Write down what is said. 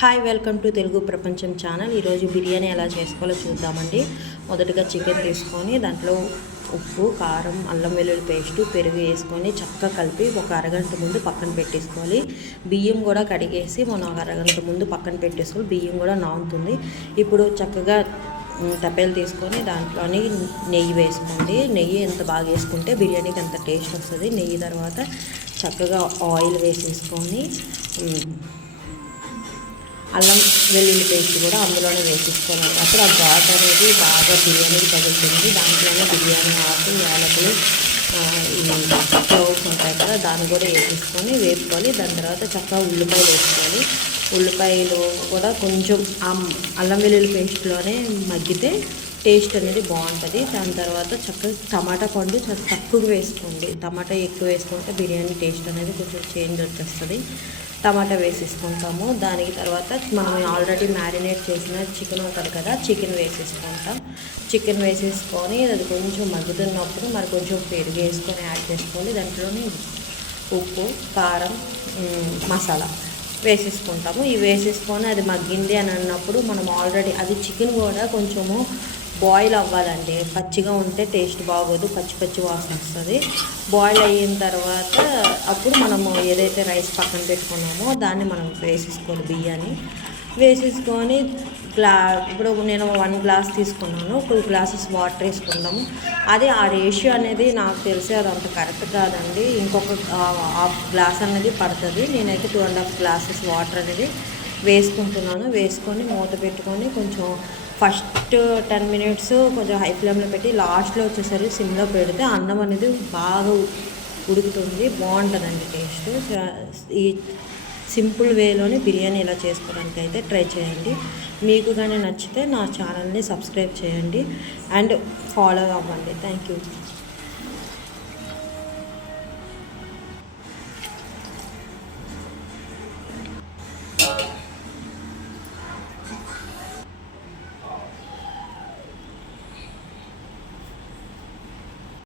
Hi welcome to Telugu ప్రపంచం channel ఈరోజు బిర్యానీ ఎలా చేసుకోవాలో చూద్దామండి. మొదటగా చికెన్ తీసుకొని దాంట్లో ఉప్పు కారం అల్లం వెల్లుల్లి పేస్టు పెరుగు వేసుకొని చక్కగా కలిపి ఒక అరగంట ముందు పక్కన పెట్టేసుకోవాలి. బియ్యం కూడా కడిగేసి మనం ఒక అరగంట ముందు పక్కన పెట్టేసుకోవాలి. బియ్యం కూడా నానుతుంది. ఇప్పుడు చక్కగా తప్పేలు తీసుకొని దాంట్లోని నెయ్యి వేసుకోండి. నెయ్యి ఎంత బాగా వేసుకుంటే బిర్యానీకి అంత టేస్ట్ వస్తుంది. నెయ్యి తర్వాత చక్కగా ఆయిల్ వేసేసుకొని అల్లం వెల్లుల్లి పేస్ట్ కూడా అందులోనే వేసేసుకోవాలి. అప్పుడు ఆ ఘాట్ అనేది బాగా బిర్యానీ తగులుతుంది. దాంట్లోనే బిర్యానీ ఆకు యాలకులు క్లౌస్ ఉంటాయి కదా దాన్ని కూడా వేసేసుకొని వేపుకోవాలి దాని తర్వాత చక్కగా ఉల్లిపాయలు వేసుకోవాలి. ఉల్లిపాయలు కూడా కొంచెం అల్లం వెల్లుల్లి పేస్ట్లోనే మగ్గితే టేస్ట్ అనేది బాగుంటుంది. దాని తర్వాత చక్కగా టమాటా పండు చాలా తక్కువ వేసుకోండి. టమాటా ఎక్కువ వేసుకుంటే బిర్యానీ టేస్ట్ అనేది కొంచెం చేంజ్ వచ్చేస్తుంది. టమాటా వేసేసుకుంటాము. దానికి తర్వాత మనం ఆల్రెడీ మ్యారినేట్ చేసిన చికెన్ ఉంటుంది కదా చికెన్ వేసేసుకుంటాం. చికెన్ వేసేసుకొని అది కొంచెం మగ్గుతున్నప్పుడు మరి కొంచెం పెరుగు వేసుకొని యాడ్ చేసుకోండి. దాంట్లోని ఉప్పు కారం మసాలా వేసేసుకుంటాము. ఇవి వేసేసుకొని అది మగ్గింది అని అన్నప్పుడు మనం ఆల్రెడీ అది చికెన్ కూడా కొంచెము బాయిల్ అవ్వాలండి. పచ్చిగా ఉంటే టేస్ట్ బాగోదు. పచ్చి పచ్చి వాసన వస్తుంది. బాయిల్ అయిన తర్వాత అప్పుడు మనము ఏదైతే రైస్ పక్కన పెట్టుకున్నామో దాన్ని మనం వేసేసుకోవాలి బియ్యాన్ని. వేసేసుకొని గ్లా ఇప్పుడు నేను వన్ గ్లాస్ తీసుకున్నాను. టూ గ్లాసెస్ వాటర్ వేసుకున్నాము అది ఆ రేషియో అనేది నాకు తెలిసి అది అంత కరెక్ట్ కాదండి. ఇంకొక హాఫ్ గ్లాస్ అనేది పడుతుంది. నేనైతే two and half glasses water అనేది వేసుకుంటున్నాను. వేసుకొని మూత పెట్టుకొని కొంచెం ఫస్ట్ టెన్ మినిట్స్ కొంచెం హై ఫ్లేమ్లో పెట్టి లాస్ట్లో వచ్చేసరికి సిమ్లో పెడితే అన్నం అనేది బాగా ఉడుకుతుంది. బాగుంటుందండి టేస్ట్. ఈ సింపుల్ వేలోనే బిర్యానీ ఎలా చేసుకోవడానికి అయితే ట్రై చేయండి. మీకు కానీ నచ్చితే నా ఛానల్ని సబ్స్క్రైబ్ చేయండి. అండ్ ఫాలో అవ్వండి. Thank you.